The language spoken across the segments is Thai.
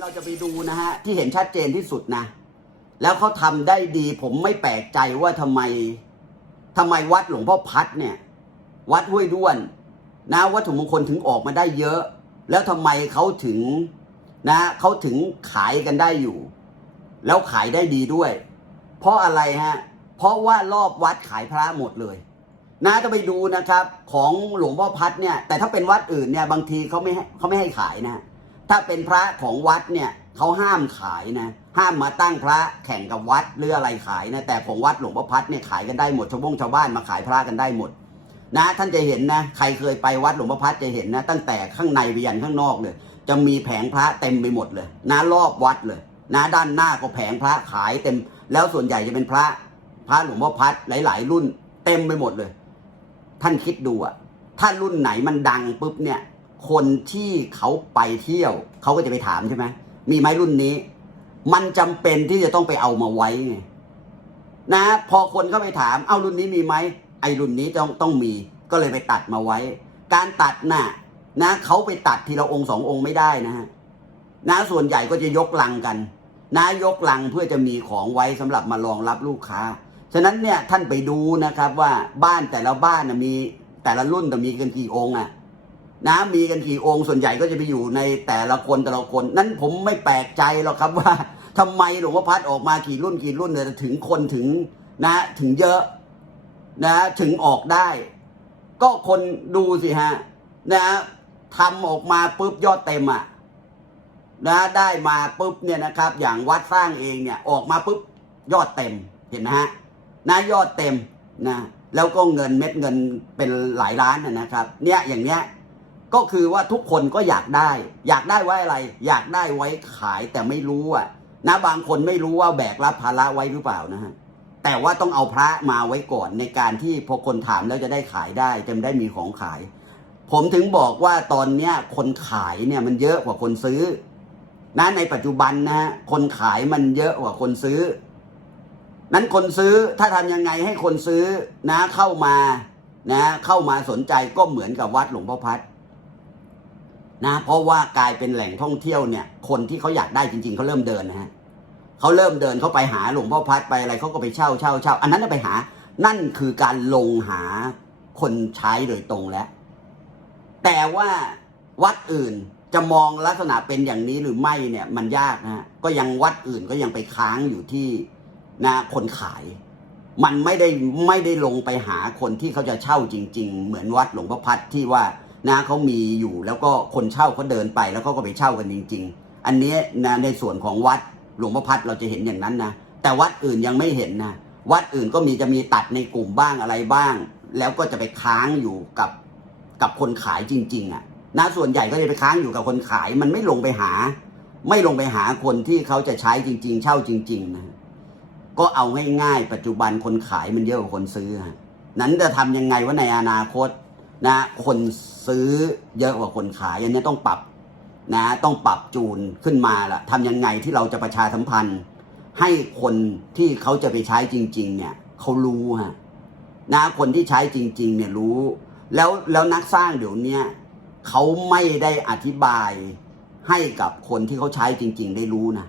เราจะไปดูนะฮะ ที่เห็นชัดเจนที่สุดนะ แล้วเขาทำได้ดี ผมไม่แปลกใจว่าทำไมทำไมวัดหลวงพ่อพัดเนี่ย วัดห้วยด้วน นะวัตถุมงคลถึงออกมาได้เยอะ แล้วทำไมเขาถึงนะเขาถึงขายกันได้อยู่ แล้วขายได้ดีด้วย เพราะอะไรฮะ เพราะว่ารอบวัดขายพระหมดเลยนะจะไปดูนะครับ ของหลวงพ่อพัดเนี่ย แต่ถ้าเป็นวัดอื่นเนี่ย บางทีเขาไม่เขาไม่ให้ขายนะ ถ้าเป็นพระของวัดเนี่ยเขาห้ามขายนะ ห้ามมาตั้งพระแข่งกับวัดหรืออะไรขายนะ แต่ของวัดหลวงพ่อพัดเนี่ยขายกันได้หมดชาวบ้งชาวบ้านมาขายพระกันได้หมด นะ ท่านจะเห็นนะ ใครเคยไปวัดหลวงพ่อพัดจะเห็นนะ ตั้งแต่ข้างในไปยันข้างนอกเลย จะมีแผงพระเต็มไปหมดเลย นะรอบวัดเลย นะด้านหน้าก็แผงพระขายเต็ม แล้วส่วนใหญ่จะเป็นพระพระหลวงพ่อพัดหลาย ๆ รุ่น เต็มไปหมดเลย ท่านคิดดูอะถ้ารุ่นไหนมันดังปุ๊บเนี่ย คนที่เขาไปเที่ยว เขาก็จะไปถามใช่ไหมมีไหมรุ่นนี้ มันจำเป็นที่จะต้องไปเอามาไว้ไงนะ พอคนเข้าไปถามเอารุ่นนี้มีไหมไอรุ่นนี้ต้องต้องมีก็เลยไปตัดมาไว้ การตัดน่ะนะเขาไปตัดทีละองค์สององค์ไม่ได้นะฮะนะส่วนใหญ่ก็จะยกลังกัน นะยกลังเพื่อจะมีของไว้สำหรับมารองรับลูกค้า ฉะนั้นเนี่ยท่านไปดูนะครับว่าบ้านแต่ละบ้านนะมีแต่ละรุ่นจะมีกันกี่องค์อะ นะมีกันกี่องค์ส่วนใหญ่ก็จะไปอยู่ในแต่ละคนแต่ละคน นั้นผมไม่แปลกใจหรอกครับว่าทำไมหลวงพ่อพัดออกมากี่รุ่นกี่รุ่นเนี่ยถึงคนถึงนะถึงเยอะนะถึงออกได้ ก็คนดูสิฮะนะทำออกมาปุ๊บยอดเต็มอะนะได้มาปุ๊บเนี่ยนะครับ อย่างวัดสร้างเองเนี่ยออกมาปุ๊บยอดเต็มเห็นไหมฮะนะยอดเต็มนะแล้วก็เงินเม็ดเงินเป็นหลายล้านนะครับ เนี่ยอย่างเนี้ย ก็คือว่าทุกคนก็อยากได้ อยากได้ไว้อะไร อยากได้ไว้ขายแต่ไม่รู้อะนะบางคนไม่รู้ว่าแบกรับภาระไว้หรือเปล่านะฮะแต่ว่าต้องเอาพระมาไว้ก่อนในการที่พอคนถามแล้วจะได้ขายได้จะได้มีของขาย ผมถึงบอกว่าตอนเนี้ยคนขายเนี่ยมันเยอะกว่าคนซื้อนะในปัจจุบันนะฮะคนขายมันเยอะกว่าคนซื้อ นั้นคนซื้อถ้าทำยังไงให้คนซื้อนะเข้ามานะเข้ามาสนใจก็เหมือนกับวัดหลวงพ่อพัด นะเพราะว่ากลายเป็นแหล่งท่องเที่ยวเนี่ย คนที่เขาอยากได้จริง ๆเขาเริ่มเดินนะฮะเขาเริ่มเดินเขาไปหาหลวงพ่อพัดไปอะไรเขาก็ไปเช่าเช่าเช่าอันนั้นไปหา นั่นคือการลงหาคนใช้โดยตรงแล้ว แต่ว่าวัดอื่นจะมองลักษณะเป็นอย่างนี้หรือไม่เนี่ยมันยากนะฮะก็ยังวัดอื่นก็ยังไปค้างอยู่ที่นะคนขาย มันไม่ได้ไม่ได้ลงไปหาคนที่เขาจะเช่าจริง ๆ เหมือนวัดหลวงพ่อพัดที่ว่า นะเขามีอยู่แล้วก็คนเช่าเขาเดินไปแล้วเขาก็ไปเช่ากันจริง ๆ อันนี้นะในส่วนของวัดหลวงพ่อพัดเราจะเห็นอย่างนั้นนะแต่วัดอื่นยังไม่เห็นนะวัดอื่นก็มีจะมีตัดในกลุ่มบ้างอะไรบ้าง แล้วก็จะไปค้างอยู่กับกับคนขายจริง ๆ อะนะส่วนใหญ่ก็จะไปค้างอยู่กับคนขายมันไม่ลงไปหา ไม่ลงไปหาคนที่เขาจะใช้จริง ๆ เช่าจริง ๆ นะ ก็เอาง่ายๆปัจจุบันคนขายมันเยอะกว่าคนซื้อนั้นจะทำยังไงว่าในอนาคต นะ คนซื้อเยอะกว่าคนขายอันนี้ต้องปรับนะต้องปรับจูนขึ้นมาละทำยังไงที่เราจะประชาสัมพันธ์ ให้คนที่เขาจะไปใช้จริง ๆ เนี่ยเขารู้ฮะนะคนที่ใช้จริง ๆ เนี่ยรู้ แล้วแล้วนักสร้างเดี๋ยวเนี้ยเขาไม่ได้อธิบายให้กับคนที่เขาใช้จริง ๆ ได้รู้นะ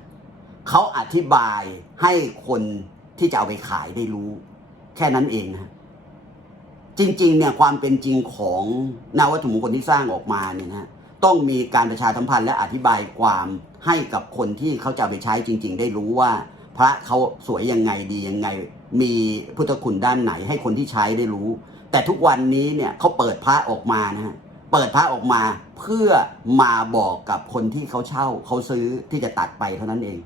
เขาอธิบายให้คนที่จะเอาไปขายได้รู้ แค่นั้นเองนะ จริงๆเนี่ยความเป็นจริงของนวัตถุมงคลที่สร้างออกมาเนี่ยนะต้องมีการประชาสัมพันธ์และอธิบายความให้กับคนที่เขาจะไปใช้จริง ๆ ได้รู้ว่า พระเขาสวยยังไงดียังไง มีพุทธคุณด้านไหนให้คนที่ใช้ได้รู้ แต่ทุกวันนี้เนี่ยเขาเปิดพระออกมานะฮะเปิดพระออกมาเพื่อมาบอกกับคนที่เขาเช่าเขาซื้อที่จะตัดไปเท่านั้นเอง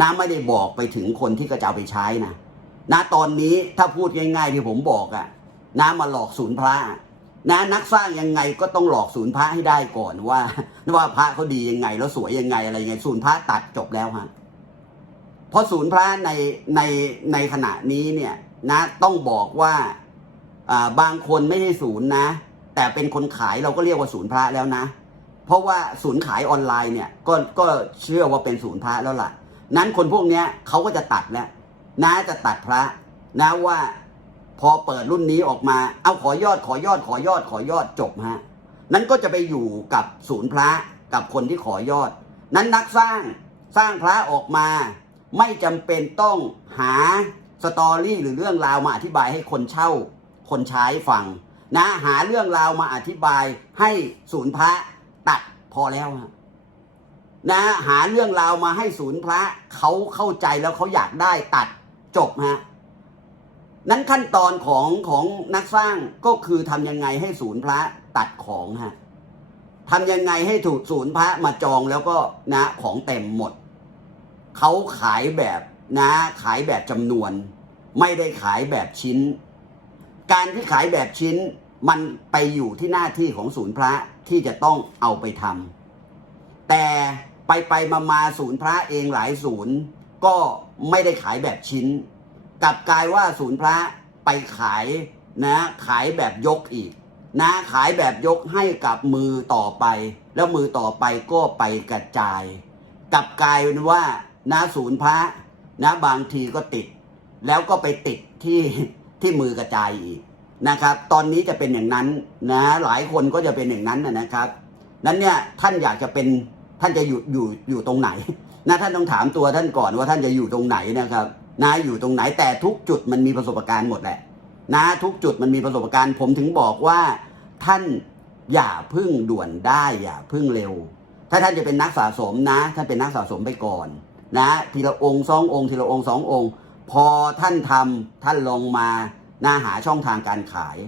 น้าไม่ได้บอกไปถึงคนที่ก็จะเอาไปใช้นะนะตอนนี้ถ้าพูดง่ายๆที่ผมบอกอะ น้ามาหลอกศูนย์พระนะนักสร้างยังไงก็ต้องหลอกศูนย์พระให้ได้ก่อนว่าว่าพระเขาดียังไงแล้วสวยยังไงอะไรยังไงศูนย์พระตัดจบแล้วฮะเพราะศูนย์พระในในในขณะนี้เนี่ยนะต้องบอกว่าอ่าบางคนไม่ใช่ศูนย์นะ แต่เป็นคนขายเราก็เรียกว่าศูนย์พระแล้วนะ เพราะว่าศูนย์ขายออนไลน์เนี่ยก็ก็เชื่อว่าเป็นศูนย์พระแล้วล่ะ นั้นคนพวกเนี้ยเขาก็จะตัดแล้วนะจะตัดพระนะว่า พอเปิดรุ่นนี้ออกมา เอาขอยอดขอยอดขอยอดขอยอดจบฮะ นั้นก็จะไปอยู่กับศูนย์พระกับคนที่ขอยอด นั้นนักสร้างสร้างพระออกมา ไม่จำเป็นต้องหาสตอรี่หรือเรื่องราวมาอธิบายให้คนเช่า คนใช้ฟังนะหาเรื่องราวมาอธิบายให้ศูนย์พระตัดพอแล้วฮะนะหาเรื่องราวมาให้ศูนย์พระเขาเข้าใจแล้วเขาอยากได้ตัดจบฮะ นั้นขั้นตอนของของนักสร้างก็คือทำยังไงให้ศูนย์พระตัดของฮะทำยังไงให้ถูกศูนย์พระมาจองแล้วก็นะของเต็มหมด เขาขายแบบนะขายแบบจำนวน ไม่ได้ขายแบบชิ้น การที่ขายแบบชิ้นมันไปอยู่ที่หน้าที่ของศูนย์พระที่จะต้องเอาไปทำแต่ไปไปมามาศูนย์พระเองหลายศูนย์ ก็ไม่ได้ขายแบบชิ้น กลับกลายว่าศูนย์พระไปขายนะ ขายแบบยกอีก นะขายแบบยกให้กับมือต่อไป แล้วมือต่อไปก็ไปกระจาย กลับกลายเป็นว่านะศูนย์พระนะบางทีก็ติด แล้วก็ไปติดที่ที่มือกระจายอีกนะครับ ตอนนี้จะเป็นอย่างนั้นนะหลายคนก็จะเป็นอย่างนั้นนะนะครับนั้นเนี่ยท่านอยากจะเป็นท่านจะอยู่อยู่อยู่ตรงไหนนะท่านต้องถามตัวท่านก่อนว่าท่านจะอยู่ตรงไหนนะครับ นะอยู่ตรงไหนแต่ทุกจุดมันมีประสบการณ์หมดแหละนะทุกจุดมันมีประสบการณ์ ผมถึงบอกว่าท่านอย่าพึ่งด่วนได้อย่าพึ่งเร็ว ถ้าท่านจะเป็นนักสะสมนะท่านเป็นนักสะสมไปก่อนนะทีละองค์สององค์ทีละองค์สององค์ พอท่านทำท่านลงมาหน้าหาช่องทางการขาย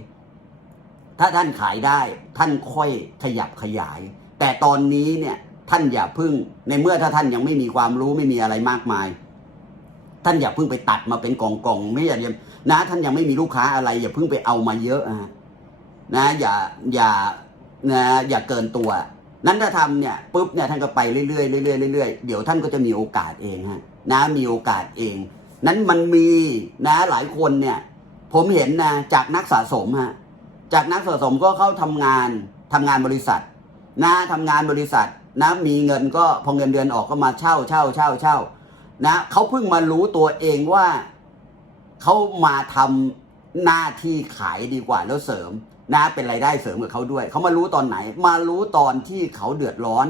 ถ้าท่านขายได้ท่านค่อยขยับขยาย แต่ตอนนี้เนี่ยท่านอย่าพึ่งในเมื่อถ้าท่านยังไม่มีความรู้ไม่มีอะไรมากมาย ท่านอย่าเพิ่งไปตัดมาเป็นกล่องๆไม่อย่าเรียมนะ ท่านยังไม่มีลูกค้าอะไร อย่าเพิ่งไปเอามาเยอะนะ อย่าอย่านะอย่าเกินตัว นั้นถ้าทำเนี่ยปุ๊บเนี่ยท่านก็ไปเรื่อยๆเรื่อยๆเรื่อยๆเดี๋ยวท่านก็จะมีโอกาสเองฮะนะมีโอกาสเอง นั้นมันมีนะหลายคนเนี่ย ผมเห็นนะจากนักสะสมฮะจากนักสะสมก็เข้าทำงานทำงานบริษัทนะทำงานบริษัทนะมีเงินก็พอเงินเดือนออกก็มาเช่าเช่าเช่าเช่า นะเขาเพิ่งมารู้ตัวเองว่าเขามาทำหน้าที่ขายดีกว่าแล้วเสริมนะเป็นรายได้เสริมกับเขาด้วย เขามารู้ตอนไหน มารู้ตอนที่เขาเดือดร้อน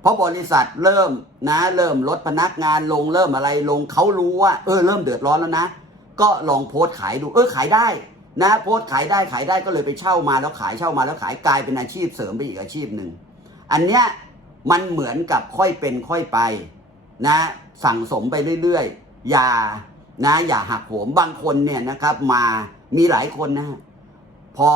เพราะบริษัทเริ่มนะเริ่มลดพนักงานลงเริ่มอะไรลงเขารู้ว่า เออเริ่มเดือดร้อนแล้วนะ ก็ลองโพสต์ขายดู เออขายได้ นะโพสต์ขายได้ขายได้ก็เลยไปเช่ามาแล้วขายเช่ามาแล้วขายกลายเป็นอาชีพเสริมไปอีกอาชีพหนึ่งอันเนี้ยมันเหมือนกับค่อยเป็นค่อยไป นะ สั่งสมไปเรื่อยๆ อย่านะ อย่าหักโหมบางคนเนี่ยนะครับ มามีหลายคนนะพอ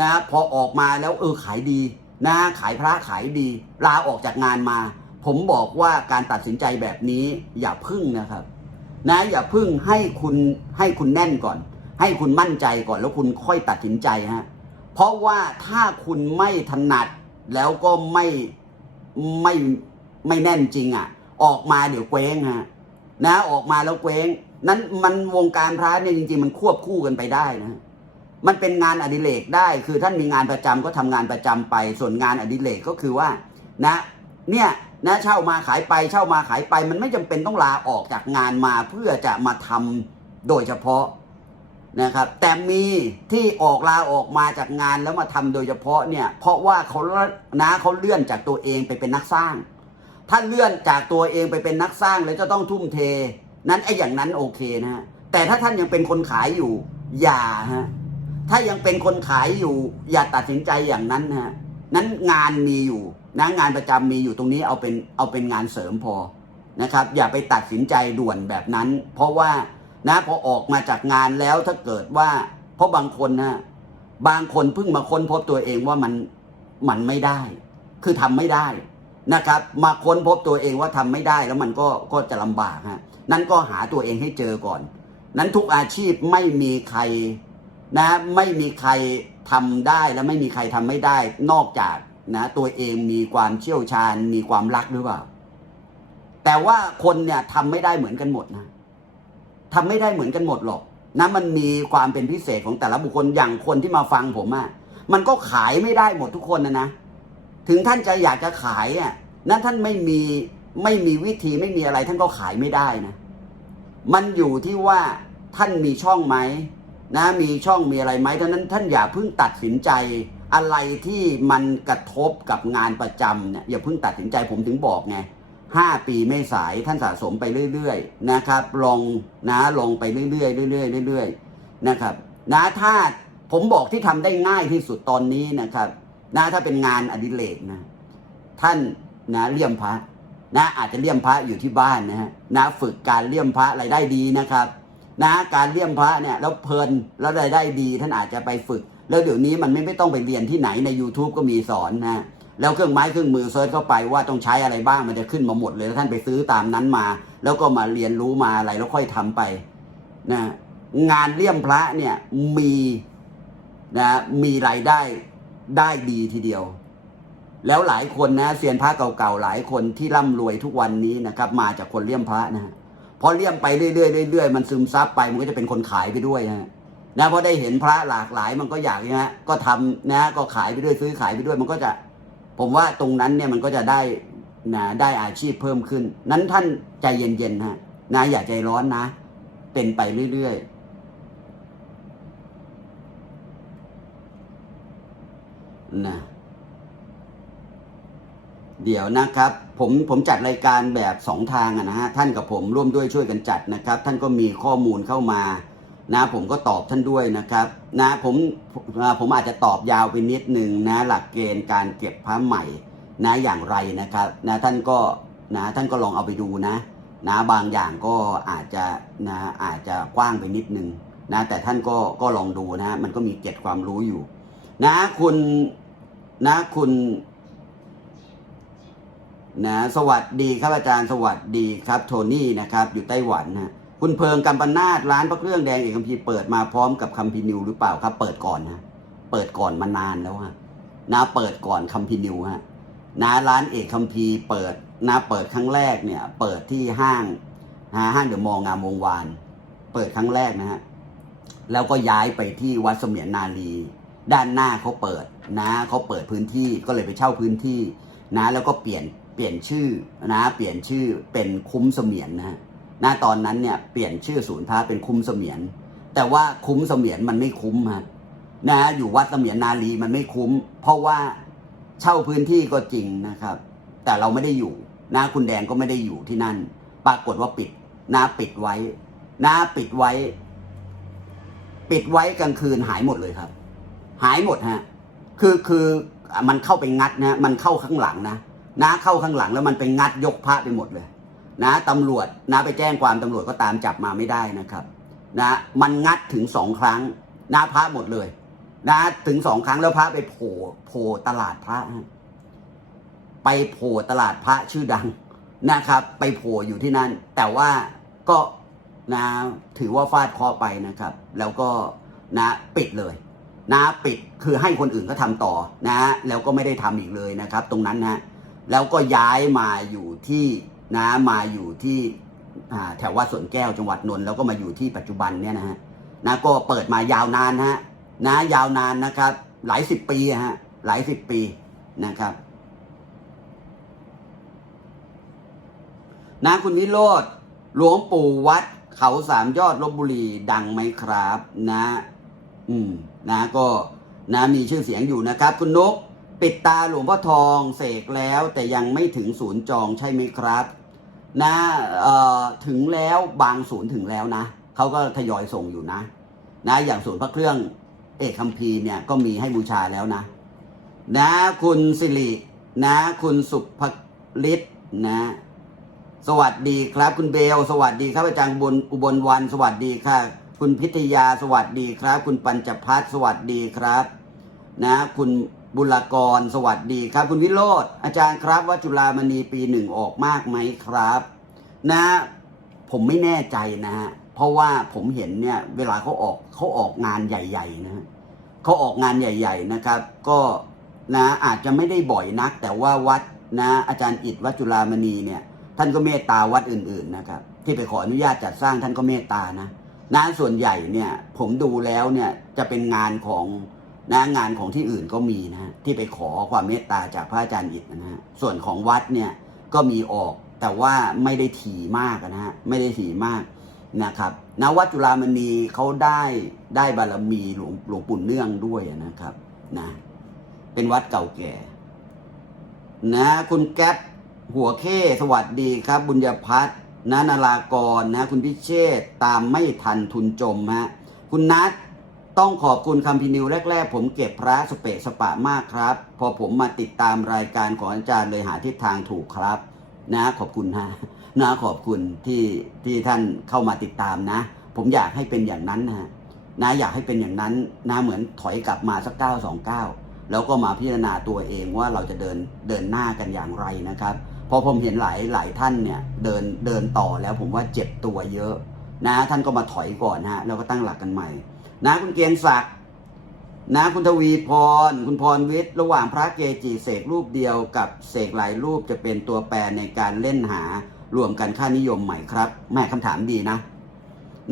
นะพอออกมาแล้วเออขายดีนะขายพระขายดี ลาออกจากงานมา ผมบอกว่าการตัดสินใจแบบนี้อย่าพึ่งนะครับ นะอย่าพึ่งให้คุณให้คุณแน่นก่อน ให้คุณมั่นใจก่อนแล้วคุณค่อยตัดสินใจฮะเพราะว่าถ้าคุณไม่ถนัดแล้วก็ไม่ไม่ไม่แน่นจริงอะ ออกมาเดี๋ยวเกว้งฮะนะออกมาแล้วเกว้ง นั้นมันวงการพระเนี่ยจริงๆ มันควบคู่กันไปได้นะมันเป็นงานอดิเรกได้คือท่านมีงานประจำก็ทำงานประจำไป ส่วนงานอดิเรกก็คือว่านะเนี่ยนะเช่ามาขายไปเช่ามาขายไป มันไม่จำเป็นต้องลาออกจากงานมาเพื่อจะมาทำโดยเฉพาะนะครับ แต่มีที่ออกลาออกมาจากงานแล้วมาทำโดยเฉพาะเนี่ยเพราะว่าเขานะเขาเลื่อนจากตัวเองไปเป็นนักสร้าง ถ้าเลื่อนจากตัวเองไปเป็นนักสร้างแล้วจะต้องทุ่มเท นั้นไอ้อย่างนั้นโอเคนะฮะแต่ถ้าท่านยังเป็นคนขายอยู่ อย่าฮะถ้ายังเป็นคนขายอยู่ อย่าตัดสินใจอย่างนั้นนะฮะนั้นงานมีอยู่นะงานประจำมีอยู่ตรงนี้เอาเป็นเอาเป็นงานเสริมพอนะครับ อย่าไปตัดสินใจด่วนแบบนั้น เพราะว่านะพอออกมาจากงานแล้วถ้าเกิดว่า เพราะบางคนนะบางคนเพิ่งมาค้นพบตัวเองว่ามันมันไม่ได้ คือทำไม่ได้ นะครับ มาค้นพบตัวเองว่าทำไม่ได้แล้วมันก็ก็จะลำบากฮะนั้นก็หาตัวเองให้เจอก่อน นั้นทุกอาชีพไม่มีใครนะไม่มีใครทำได้และไม่มีใครทำไม่ได้ นอกจากนะตัวเองมีความเชี่ยวชาญ มีความรักหรือเปล่า แต่ว่าคนเนี่ยทำไม่ได้เหมือนกันหมดนะทำไม่ได้เหมือนกันหมดหรอกนะมันมีความเป็นพิเศษของแต่ละบุคคลอย่างคนที่มาฟังผมอะมันก็ขายไม่ได้หมดทุกคนนะนะ ถึงท่านจะอยากจะขายอะนั้นท่านไม่มีไม่มีวิธีไม่มีอะไร ท่านก็ขายไม่ได้นะ มันอยู่ที่ว่าท่านมีช่องไหมนะมีช่องมีอะไรไหมท่านั้นท่านอย่าเพิ่งตัดสินใจอะไรที่มันกระทบกับงานประจำเนี่ยอย่าเพิ่งตัดสินใจผมถึงบอกไงห้าปีไม่สายท่านสะสมไปเรื่อย ๆ นะครับ ลองนะลองไปเรื่อยๆเรื่อยๆเรื่อยๆนะครับนะถ้าผมบอกที่ทำได้ง่ายที่สุดตอนนี้นะครับ นะถ้าเป็นงานอดิเรกนะ ท่านนะเลี่ยมพระนะอาจจะเลี่ยมพระอยู่ที่บ้านนะฮะนะฝึกการเลี่ยมพระรายได้ดีนะครับ นะการเลี่ยมพระเนี่ยแล้วเพลินแล้วรายได้ดี ท่านอาจจะไปฝึก แล้วเดี๋ยวนี้มันไม่ไม่ต้องไปเรียนที่ไหนใน YouTube ก็มีสอนนะแล้วเครื่องไม้เครื่องมือเซิร์ชเข้าไปว่าต้องใช้อะไรบ้างมันจะขึ้นมาหมดเลยแล้วท่านไปซื้อตามนั้นมา แล้วก็มาเรียนรู้มาอะไรแล้วค่อยทำไปนะงานเลี่ยมพระเนี่ยมีนะมีรายได้ ได้ดีทีเดียว แล้วหลายคนนะเซียนพระเก่าๆหลายคนที่ร่ำรวยทุกวันนี้นะครับ มาจากคนเลี่ยมพระนะฮะพอเลี่ยมไปเรื่อยๆเรื่อยๆมันซึมซับไปมันก็จะเป็นคนขายไปด้วยนะฮะนะเพราะได้เห็นพระหลากหลายมันก็อยากนะฮะก็ทำนะ ก็ขายไปด้วยซื้อขายไปด้วยมันก็จะ ผมว่าตรงนั้นเนี่ยมันก็จะได้นะได้อาชีพเพิ่มขึ้น นั้นท่านใจเย็นๆฮะนะอย่าใจร้อนนะ เป็นไปเรื่อยๆ นะเดี๋ยวนะครับ ผมผมจัดรายการแบบสองทางอะนะฮะท่านกับผมร่วมด้วยช่วยกันจัดนะครับ ท่านก็มีข้อมูลเข้ามา นะผมก็ตอบท่านด้วยนะครับ นะผมผมอาจจะตอบยาวไปนิดนึงนะหลักเกณฑ์การเก็บพระใหม่นะอย่างไรนะครับ นะท่านก็นะท่านก็ลองเอาไปดูนะนะบางอย่างก็อาจจะนะอาจจะกว้างไปนิดนึงนะแต่ท่านก็ก็ลองดูนะมันก็มีเก็ดความรู้อยู่ นะคุณ นะคุณนะสวัสดีครับอาจารย์สวัสดีครับ โทนี่นะครับ อยู่ไต้หวันนะคุณเพิงกัมปนาตร้านพระเครื่องแดงเอกคัมภีร์เปิดมาพร้อมกับคัมภีร์นิวหรือเปล่าครับ เปิดก่อนนะเปิดก่อนมานานแล้วฮะนะเปิดก่อนคัมภีร์นิวฮะนะร้านเอกคัมภีร์เปิดนะเปิดครั้งแรกเนี่ย เปิดที่ห้างนะห้างเดอะมอลล์งามวงวาน เปิดครั้งแรกนะฮะแล้วก็ย้ายไปที่วัดเสมียนนาลี ด้านหน้าเขาเปิด นะเขาเปิดพื้นที่ก็เลยไปเช่าพื้นที่นะแล้วก็เปลี่ยนเปลี่ยนชื่อนะเปลี่ยนชื่อเป็นคุ้มเสมียนนะฮะณตอนนั้นเนี่ยเปลี่ยนชื่อศูนย์พระเป็นคุ้มเสมียน แต่ว่าคุ้มเสมียนมันไม่คุ้มฮะนะอยู่วัดเสมียนนาลีมันไม่คุ้ม เพราะว่าเช่าพื้นที่ก็จริงนะครับ แต่เราไม่ได้อยู่นะคุณแดงก็ไม่ได้อยู่ที่นั่น ปรากฏว่าปิดนะปิดไว้นะปิดไว้ ปิดไว้กลางคืนหายหมดเลยครับ หายหมดฮะ คือคือมันเข้าไปงัดนะมันเข้าข้างหลังนะนะเข้าข้างหลังแล้วมันไปงัดยกพระไปหมดเลย นะตำรวจนะไปแจ้งความตำรวจก็ตามจับมาไม่ได้นะครับนะมันงัดถึงสองครั้งนะพระหมดเลย นะถึงสองครั้งแล้วพระไปโผล่โผล่ตลาดพระ ไปโผล่ตลาดพระชื่อดังนะครับ ไปโผล่อยู่ที่นั่น แต่ว่าก็นะถือว่าฟาดเคราะห์ไปนะครับ แล้วก็นะปิดเลย นะปิดคือให้คนอื่นก็ทำต่อนะแล้วก็ไม่ได้ทำอีกเลยนะครับ ตรงนั้นนะแล้วก็ย้ายมาอยู่ที่นะมาอยู่ที่แถววัดสวนแก้วจังหวัดนนท์แล้วก็มาอยู่ที่ปัจจุบันเนี่ยนะฮะนะก็เปิดมายาวนานฮะนะยาวนานนะครับ หลายสิบปีฮะหลายสิบปีนะครับนะคุณวิโรธหลวงปู่วัดเขาสามยอดลบบุรีดังไหมครับ นะ อืมนะก็นะมีชื่อเสียงอยู่นะครับ คุณนก ปิดตาหลวงพ่อทองเสกแล้ว แต่ยังไม่ถึงศูนย์จองใช่ไหมครับ นะเอ่อถึงแล้วบางศูนย์ถึงแล้วนะเขาก็ทยอยส่งอยู่นะ นะอย่างศูนย์พระเครื่องเอกคัมภีร์เนี่ยก็มีให้บูชาแล้วนะ นะคุณสิรินะคุณสุภฤทธิ์นะ สวัสดีครับ คุณเบล สวัสดีครับอาจารย์บุญอุบลวัน สวัสดีค่ะ คุณพิทยาสวัสดีครับ คุณปัญจพัฒน์สวัสดีครับ นะ คุณบุรกรสวัสดีครับ คุณวิโรธอาจารย์ครับว่าจุฬามณีปีหนึ่งออกมากไหมครับ นะ ผมไม่แน่ใจนะฮะเพราะว่าผมเห็นเนี่ย เวลาเขาออกเขาออกงานใหญ่ ๆ นะฮะเขาออกงานใหญ่ ๆ นะครับ ก็นะอาจจะไม่ได้บ่อยนัก แต่ว่าวัดนะ อาจารย์อิดวัดจุฬามณีเนี่ย ท่านก็เมตตาวัดอื่น ๆนะครับ ที่ไปขออนุญาตจัดสร้างท่านก็เมตตานะ นะส่วนใหญ่เนี่ยผมดูแล้วเนี่ยจะเป็นงานของนะงานของที่อื่นก็มีนะฮะที่ไปขอความเมตตาจากพระอาจารย์อิฐนะฮะส่วนของวัดเนี่ยก็มีออกแต่ว่าไม่ได้ถี่มากนะฮะไม่ได้ถี่มากนะครับณวัดจุฬามณีเขาได้ได้บารมีหลวงหลวงปู่เนื่องด้วยนะครับนะเป็นวัดเก่าแก่ นะ คุณแก๊ปหัวเข้สวัสดีครับ บุญญพัฒน์ นะนารากรนะคุณพิเชษตามไม่ทันทุนจมฮะคุณนัทต้องขอบคุณคำพินิวแรก ๆ ผมเก็บพระสเปะสปะมากครับ พอผมมาติดตามรายการของอาจารย์เลยหาทิศทางถูกครับ นะขอบคุณฮะนะขอบคุณที่ที่ท่านเข้ามาติดตามนะ ผมอยากให้เป็นอย่างนั้นนะนะอยากให้เป็นอย่างนั้นนะเหมือนถอยกลับมาสักเก้าสองเก้าแล้วก็มาพิจารณาตัวเองว่าเราจะเดินเดินหน้ากันอย่างไรนะครับ พอผมเห็นหลายหลายท่านเนี่ยเดินเดินต่อแล้วผมว่าเจ็บตัวเยอะ นะท่านก็มาถอยก่อนฮะแล้วก็ตั้งหลักกันใหม่ นะคุณเกียงศักดิ์นะคุณทวีพร คุณพรวิทย์ระหว่างพระเกจิเสกรูปเดียวกับเสกหลายรูปจะเป็นตัวแปรในการเล่นหารวมกันค่านิยมใหม่ครับแม่คำถามดีนะ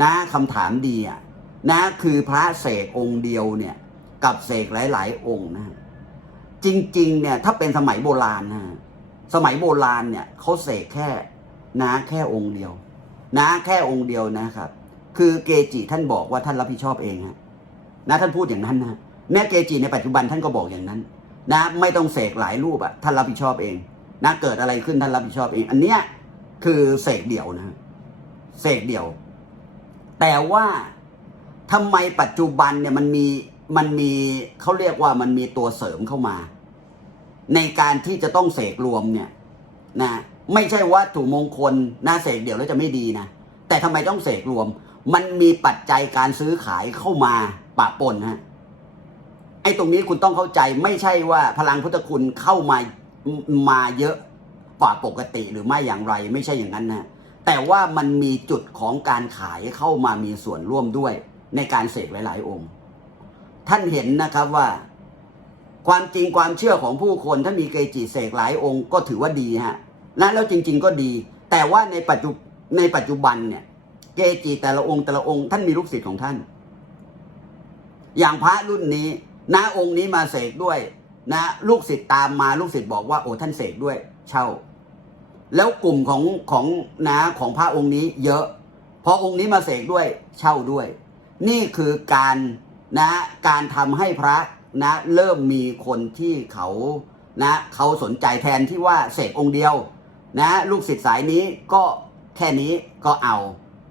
นะคำถามดีอะนะคือพระเสกองค์เดียวเนี่ยกับเสกหลาย ๆ องค์นะจริง ๆ เนี่ยถ้าเป็นสมัยโบราณนะ สมัยโบราณเนี่ยเขาเสกแค่นะแค่องค์เดียว นะแค่องค์เดียวนะครับ คือเกจิท่านบอกว่าท่านรับผิดชอบเองฮะนะท่านพูดอย่างนั้นนะแม่เกจิในปัจจุบันท่านก็บอกอย่างนั้น นะ ไม่ต้องเสกหลายรูปอะท่านรับผิดชอบเอง นะเกิดอะไรขึ้นท่านรับผิดชอบเอง อันเนี้ยคือเสกเดี่ยวนะเสกเดี่ยว แต่ว่าทำไมปัจจุบันเนี่ยมันมีมันมีเขาเรียกว่ามันมีตัวเสริมเข้ามา ในการที่จะต้องเสกรวมเนี่ยนะไม่ใช่ว่าถูกมงคลนะเสกเดี่ยวแล้วจะไม่ดีนะแต่ทำไมต้องเสกรวม มันมีปัจจัยการซื้อขายเข้ามาปะปนฮะไอ้ตรงนี้คุณต้องเข้าใจไม่ใช่ว่าพลังพุทธคุณเข้ามามาเยอะกว่าปกติหรือไม่อย่างไร ไม่ใช่อย่างนั้นนะแต่ว่ามันมีจุดของการขายเข้ามามีส่วนร่วมด้วย ในการเสกหลาย ๆ องค์ ท่านเห็นนะครับว่า ความจริงความเชื่อของผู้คนถ้ามีเกจิเสกหลายองค์ก็ถือว่าดีฮะและแล้วจริง ๆ ก็ดี แต่ว่าในปัจจุในปัจจุบันเนี่ย เกจิแต่ละองค์แต่ละองค์ท่านมีลูกศิษย์ของท่าน อย่างพระรุ่นนี้นะองค์นี้มาเสกด้วย นะ ลูกศิษย์ตามมาลูกศิษย์บอกว่าโอ้ท่านเสกด้วย เช่า แล้วกลุ่มของของนะของพระองค์นี้เยอะพอองค์นี้มาเสกด้วยเช่าด้วย นี่คือการนะการทำให้พระ นะเริ่มมีคนที่เขานะเขาสนใจแทนที่ว่าเสกองค์เดียวนะลูกศิษย์สายนี้ก็แค่นี้ก็เอา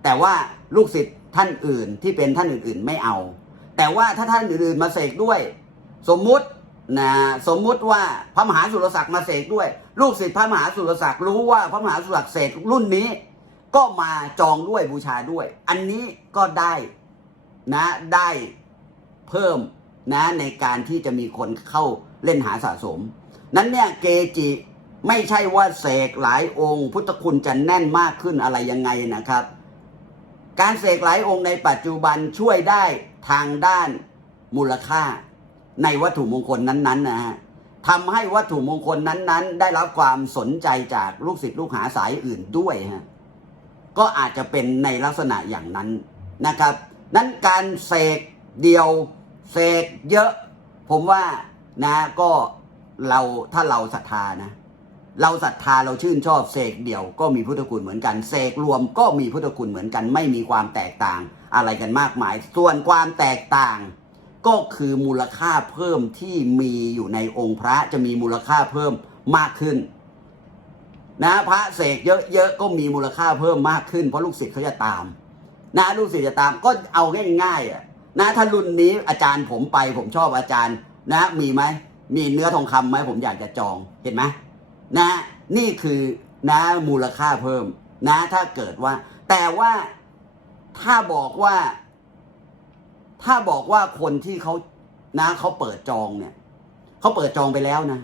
แต่ว่าลูกศิษย์ท่านอื่นที่เป็นท่านอื่นๆไม่เอา แต่ว่าถ้าท่านอื่นๆมาเสกด้วย สมมุตินะสมมุติว่าพระมหาสุรศักดิ์มาเสกด้วย ลูกศิษย์พระมหาสุรศักดิ์รู้ว่าพระมหาสุรศักดิ์เสกรุ่นนี้ ก็มาจองด้วยบูชาด้วย อันนี้ก็ได้นะได้เพิ่ม นะในการที่จะมีคนเข้าเล่นหาสะสม นั้นเนี่ยเกจิไม่ใช่ว่าเสกหลายองค์ พุทธคุณจะแน่นมากขึ้นอะไรยังไงนะครับ การเสกหลายองค์ในปัจจุบันช่วยได้ทางด้านมูลค่า ในวัตถุมงคลนั้นๆนะฮะทำให้วัตถุมงคลนั้นๆ ได้รับความสนใจจากลูกศิษย์ลูกหาสายอื่นด้วยฮะก็อาจจะเป็นในลักษณะอย่างนั้นนะครับ นั้นการเสกเดียว เสกเยอะ ผมว่านะก็เราถ้าเราศรัทธานะ เราศรัทธาเราชื่นชอบเสกเดี่ยวก็มีพุทธคุณเหมือนกันเสกรวมก็มีพุทธคุณเหมือนกัน ไม่มีความแตกต่างอะไรกันมากมาย ส่วนความแตกต่าง ก็คือมูลค่าเพิ่มที่มีอยู่ในองค์พระจะมีมูลค่าเพิ่มมากขึ้นนะพระเสกเยอะๆก็มีมูลค่าเพิ่มมากขึ้นเพราะลูกศิษย์เขาจะตาม นะลูกศิษย์จะตามก็เอาง่ายๆอะ นะถ้ารุ่นนี้อาจารย์ผมไปผมชอบอาจารย์นะมีไหมมีเนื้อทองคำไหมผมอยากจะจองเห็นไหมนะนี่คือนะมูลค่าเพิ่ม นะ ถ้าเกิดว่า แต่ว่าถ้าบอกว่า ถ้าบอกว่าคนที่เขานะเขาเปิดจองเนี่ยเขาเปิดจองไปแล้วนะ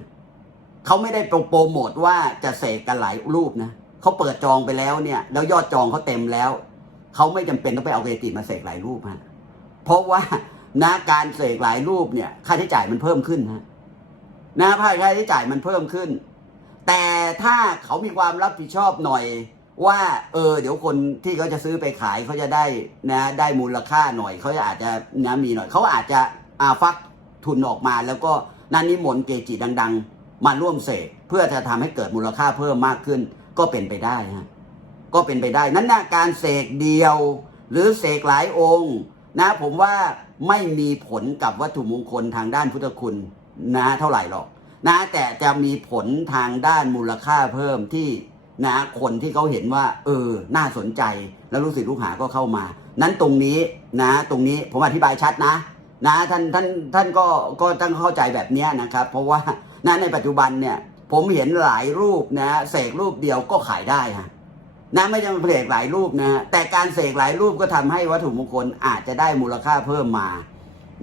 เขาไม่ได้โปรโมทว่าจะเสกกันหลายรูปนะเขาเปิดจองไปแล้วเนี่ย แล้วยอดจองเขาเต็มแล้วเขาไม่จำเป็นต้องไปเอาเวทีมาเสกหลายรูปฮะ เพราะว่านะการเสกหลายรูปเนี่ย ค่าใช้จ่ายมันเพิ่มขึ้นฮะนะค่าใช้จ่ายมันเพิ่มขึ้น แต่ถ้าเขามีความรับผิดชอบหน่อยว่า เออ เดี๋ยวคนที่เขาจะซื้อไปขายเขาจะได้นะได้มูลค่าหน่อยเขาอาจจะนะมีหน่อยเขาอาจจะอาฟักทุนออกมาแล้วก็นันนิมนต์เกจิดัง ๆ มาร่วมเสกเพื่อจะทำให้เกิดมูลค่าเพิ่มมากขึ้น ก็เป็นไปได้ฮะก็เป็นไปได้ นั้นนะการเสกเดียว หรือเสกหลายองค์ นะผมว่าไม่มีผลกับวัตถุมงคลทางด้านพุทธคุณนะเท่าไหร่หรอกนะแต่จะมีผลทางด้านมูลค่าเพิ่มที่นะคนที่เขาเห็นว่า เออ น่าสนใจ แล้วลูกศิษย์ลูกหาก็เข้ามา นั้นตรงนี้นะตรงนี้ผมอธิบายชัดนะ นะท่านท่านท่านก็ก็ต้องเข้าใจแบบนี้นะครับ เพราะว่านะในปัจจุบันเนี่ย ผมเห็นหลายรูปนะเสกรูปเดียวก็ขายได้ฮะ นะไม่จำเป็นเสกหลายรูปนะ แต่การเสกหลายรูปก็ทำให้วัตถุมงคลอาจจะได้มูลค่าเพิ่มมา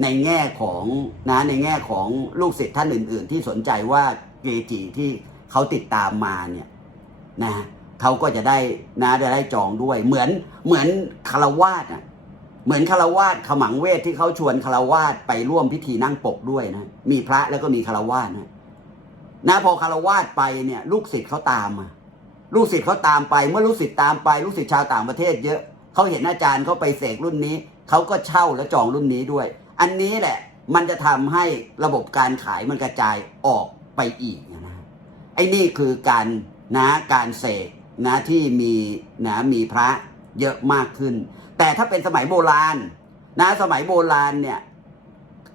ในแง่ของนะในแง่ของลูกศิษย์ท่านอื่น ๆ ที่สนใจว่าเกจิที่เขาติดตามมาเนี่ยนะเขาก็จะได้นะได้ได้จองด้วย เหมือนเหมือนคารวาสอะเหมือนคารวาสขมังเวทที่เขาชวนคารวาสไปร่วมพิธีนั่งปกด้วยนะมีพระแล้วก็มีคารวาสนะนะพอคารวาสไปเนี่ย ลูกศิษย์เขาตามมา ลูกศิษย์เขาตามไป เมื่อลูกศิษย์ตามไป ลูกศิษย์ชาวต่างประเทศเยอะเขาเห็นอาจารย์เขาไปเสกรุ่นนี้เขาก็เช่าและจองรุ่นนี้ด้วย อันนี้แหละมันจะทำให้ระบบการขายมันกระจายออกไปอีกนะไอ้นี่คือการนะการเสกนะที่มีนะมีพระเยอะมากขึ้น แต่ถ้าเป็นสมัยโบราณนะสมัยโบราณเนี่ย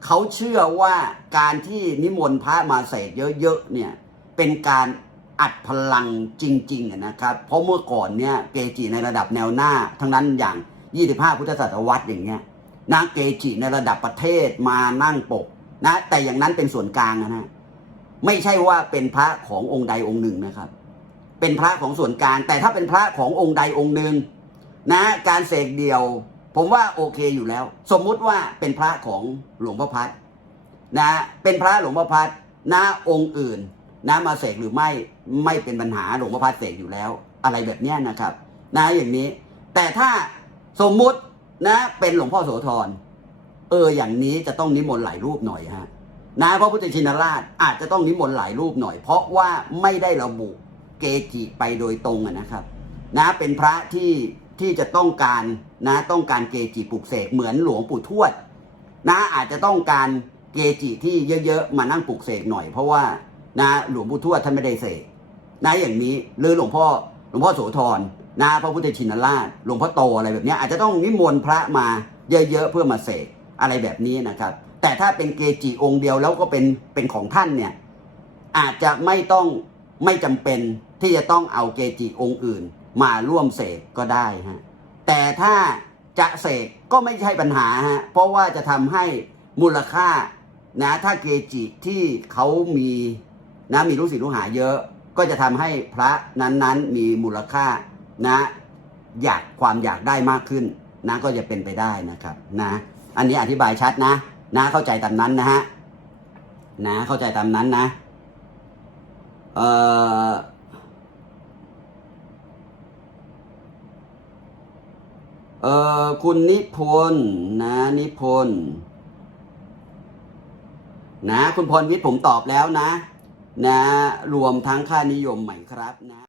เขาเชื่อว่าการที่นิมนต์พระมาเสกเยอะๆเนี่ยเป็นการ อัดพลังจริงๆนะครับ เพราะเมื่อก่อนเนี่ยเกจิในระดับแนวหน้า ทั้งนั้นอย่าง 25 พุทธศตวรรษอย่างเงี้ยนะเกจิในระดับประเทศมานั่งปกนะ แต่อย่างนั้นเป็นส่วนกลางนะฮะไม่ใช่ว่าเป็นพระขององค์ใดองค์หนึ่งนะครับ เป็นพระของส่วนกลาง แต่ถ้าเป็นพระขององค์ใดองค์หนึ่งนะการเสกเดียว ผมว่าโอเคอยู่แล้ว สมมุติว่าเป็นพระของหลวงพ่อพัดนะเป็นพระหลวงพ่อพัดนะองค์อื่น นะมาเสกหรือไม่ไม่เป็นปัญหาหลวงพ่อพัดเสกอยู่แล้ว อะไรแบบนี้นะครับ นะอย่างนี้ แต่ถ้าสมมุตินะ เป็นหลวงพ่อโสธรเอออย่างนี้จะต้องนิมนต์หลายรูปหน่อยฮะนะพระพุทธชินราชอาจจะต้องนิมนต์หลายรูปหน่อย เพราะว่าไม่ได้ระบุเกจิไปโดยตรงนะครับ นะเป็นพระที่ที่จะต้องการนะต้องการเกจิปลุกเสกเหมือนหลวงปู่ทวด นะอาจจะต้องการเกจิที่เยอะๆมานั่งปลุกเสกหน่อยเพราะว่า นะหลวงปู่ทวดท่านไม่ได้เสกนะอย่างนี้หรือหลวงพ่อหลวงพ่อโสธรนะพระพุทธชินราชหลวงพ่อโตอะไรแบบนี้อาจจะต้องนิมนต์พระมาเยอะๆเพื่อมาเสกอะไรแบบนี้นะครับ แต่ถ้าเป็นเกจิองค์เดียวแล้วก็เป็นเป็นของท่านเนี่ยอาจจะไม่ต้องไม่จำเป็นที่จะต้องเอาเกจิองค์อื่น มาร่วมเสกก็ได้ฮะแต่ถ้าจะเสกก็ไม่ใช่ปัญหาฮะเพราะว่าจะทำให้มูลค่านะถ้าเกจิที่เขามี นะมีลูกศิษย์ลูกหาเยอะ ก็จะทำให้พระนั้นๆ มีมูลค่านะ อยากความอยากได้มากขึ้นนะก็จะเป็นไปได้นะครับนะอันนี้อธิบายชัดนะ นะเข้าใจตามนั้นนะฮะนะเข้าใจตามนั้นนะเอ่อเอ่อคุณนิพนธ์นะนิพนธ์นะ คุณพรวิทย์ผมตอบแล้วนะ นะรวมทั้งค่านิยมใหม่ครับนะ